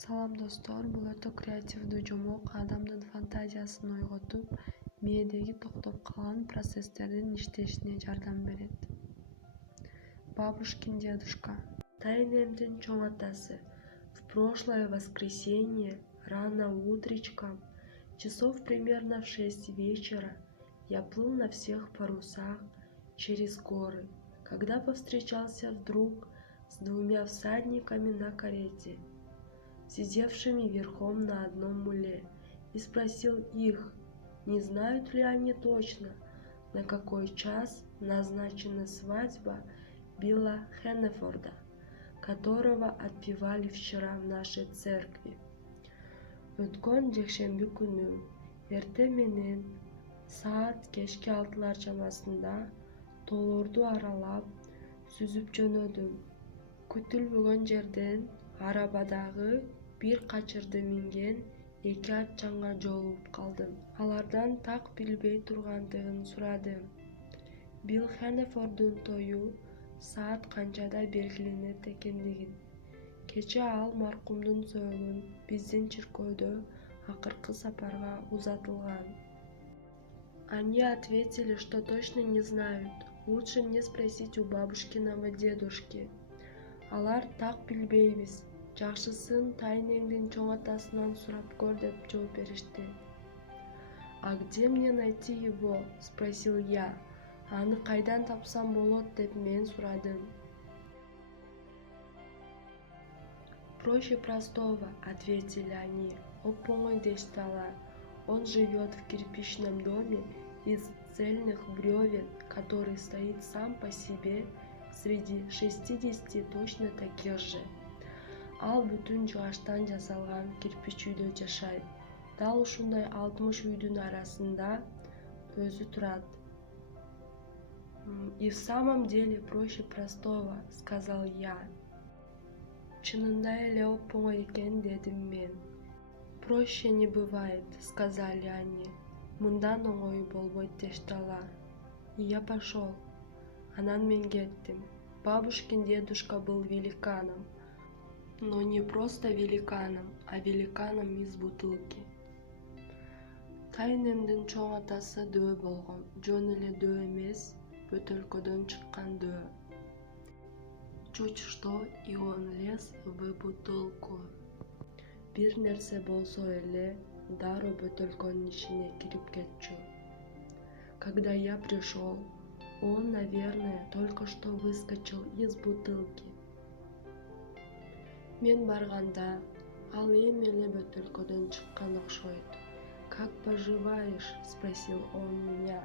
Салам достор, бул өтө креативдүү жомок адамдын фантазиясын ойготуп, мээдеги токтоп калган процесстердин иштешине жардам берет. Бабушкин дедушка. Тайнемдин чоң атасы. В прошлое воскресенье, рано утречком, часов примерно в 6 вечера, я плыл на всех парусах через горы, когда повстречался вдруг с двумя всадниками на карете, сидевшими верхом на одном муле, и спросил их, не знают ли они точно, на какой час назначена свадьба Билла Хеннефорда, которого отпевали вчера в нашей церкви. Өткөн жекшемби күнү эртең менен саат кечки 6 чамасында тоолорду аралап сүзүп жөнөдүм. Күтүлбөгөн жерден арабадагы бир качырды минген эки атчанга жолугуп калдым. Алардан так билбей тургандыгын сурадым. Билл Хеннефорддун тою саат канчада белгиленет экендигин. Кечээ ал маркумдун соёлун биздин чиркөөдө акыркы сапарга узатылган. Они ответили, что точно не знают. Лучше мне спросить у бабушкиного дедушки. Алар так билбейбиз. Жакшысын тайнеңдин чоң атасынан сурап көр деп жооп беришти. А где мне найти его? Спросил я. Аны кайдан тапсам болот деп мен сурадым. Проще простого, ответили они. Оп-оңой дешти алар. Он живет в кирпичном доме из цельных бревен, который стоит сам по себе среди 60 точно таких же. Ал бүтүн жыгачтан жасалган кирпич үйдө жашайт. Дал ушундай 60 үйдүн арасында өзү турат. И в самом деле проще простого, сказал я. Чынында эле оп-оңой экен, дедим мен. Проще не бывает, сказали они. Мындан оңой болбойт дешти алар. И я пошел. Анан мен кеттим. Бабушкин дедушка был великаном. Но не просто великаном, а великаном из бутылки. Тайнемдин чоң атасы дөө болгон. Жөн эле дөө эмес, бөтөлкөдөн чыккан дөө. Чуть что, и он лез в бутылку. Бир нерсе болсо эле, дароо бөтөлкөнүн ичине кирип кетчү. Когда я пришел, он, наверное, только что выскочил из бутылки. Мен барганда, ал эми эле бөтөлкөдөн чыккан окшойт. Как поживаешь? Спросил он меня.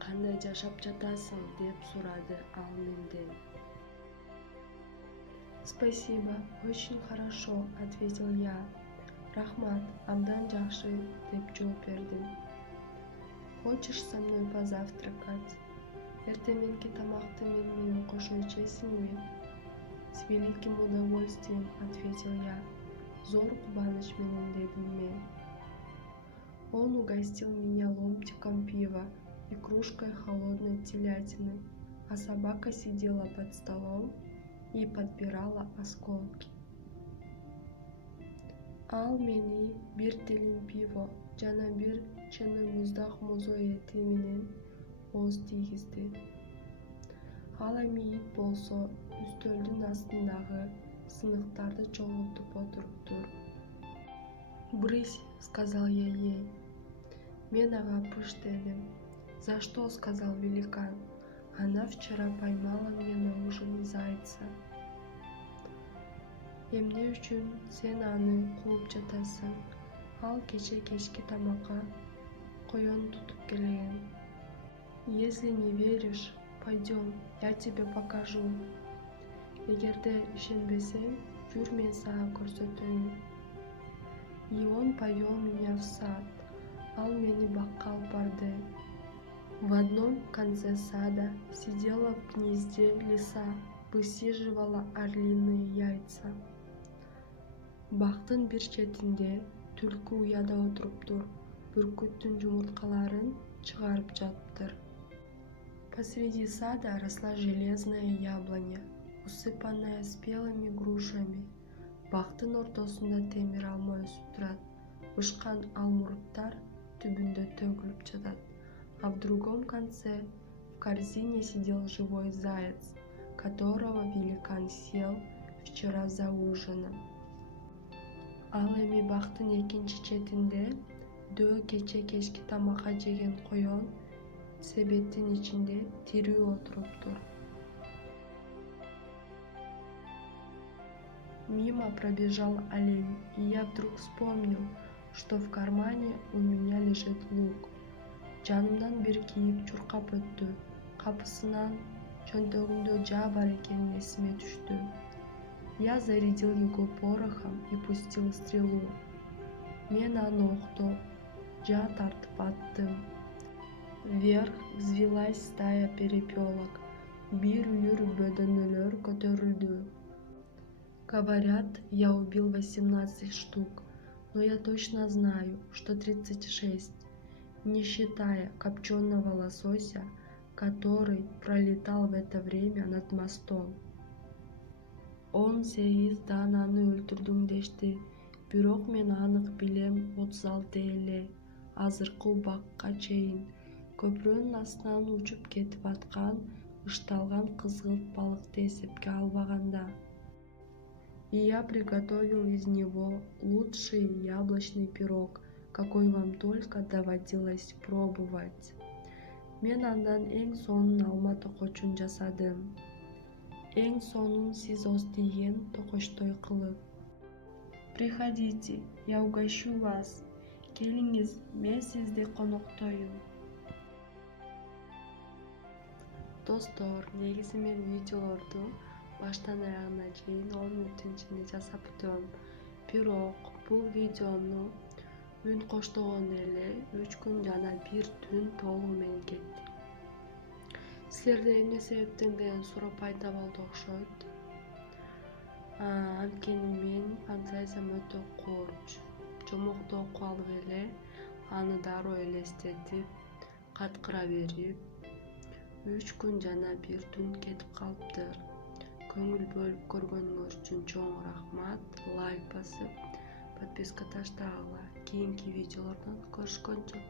Кандай жашап жатасың? Деп сурады ал менден. Спасибо, очень хорошо, ответил я. Рахмат, абдан жакшы, деп жооп бердим. Хочешь со мной позавтракать? Эртеменки тамакты менен кошо ичесиңби? С великим удовольствием, ответил я. Зор кубаныч менен, дедим мен. Он угостил меня ломтиком пива и кружкой холодной телятины, а собака сидела под столом и подбирала осколки. Ал мени бир тилим пиво жана бир чыны муздак мозо эти менен ооз тийгизди. Ал эми ит болсо үстөлдүн астындагы сыныктарды чогултуп отуруптур. Брысь, сказал я ей. Мен ага пыш дедим. За что, сказал великан. Она вчера поймала мне на ужин зайца. Эмне үчүн сен аны кууп жатасың? Ал кече кечки тамакка коен тутуп келген. Если не веришь, пойдем, я тебе покажу. Эгерде ишенбесең, жүр мен сага көрсөтөйүн. И он повел меня в сад. Ал мени бакка алып барды. В одном конце сада сидела в гнезде лиса, высиживала орлиные яйца. Бактын бир четинде түлкү уяда отуруптур, бүркүттүн жумурткаларын чыгарып жатыптыр. Посреди сада росла железная яблоня, усыпанная спелыми грушами. Бактын ортосунда темир алма өсүп турат. Бышкан алмурттар түбүндө төгүлүп жатат. А в другом конце в корзине сидел живой заяц, которого великан съел вчера за ужином. Ал эми бактын экинчи четинде дөө кече кечки тамакка жеген коён себеттин ичинде тирүү отуруптур. Мимо пробежал олень, и я вдруг вспомнил, что в кармане у меня лежит лук. Жанымдан бир кийик чуркап өттү. Капысынан чөнтөгүндө жаа бар экени эсиме түштү. Я зарядил его порохом и пустил стрелу. Мен аны октоп, жаа тартып аттым. Вверх взвилась стая перепелок. Бир үйүр бөдөнөлөр көтөрүлдү. Говорят, я убил 18 штук, но я точно знаю, что 36, не считая копченого лосося, который пролетал в это время над мостом. 18 даананы өлтүрдүң дешти, бирок мен анык билем 36 эле. Азыркы убакка чейин көпүрөнүн астынан учуп кетип аткан ышталган кызгылт балыкты эсепке албаганда. И я приготовил из него лучший яблочный пирог, какой вам только доводилось пробовать. Мен андан эң сонун алма токочун жасадым. Эң сонун сиз остиген токочтой кылып. Приходите, я угощу вас. Келиңиз, мен сизди коноктойм. Достор, негизи мен видеолорду баштан аягына чейин 10 мүнөттүн ичинде жасап өтөм. Бирок бул видеону үн коштогон эле 3 күн жана 1 түн толугу менен кетти. Силерде эмне себептен деген суроо пайда болду окшойт. Анткени менин фантазиям өтө корч. Жомокто окуп алып эле аны дароо элестетип, каткыра берип 3 күн жана 1 түн кетип калыптыр. Көңүл бөлүп көргөнүңөр үчүн чоң рахмат. Лайк басып, подписка таштагыла. Кийинки видеолордон көрүшкөнчө.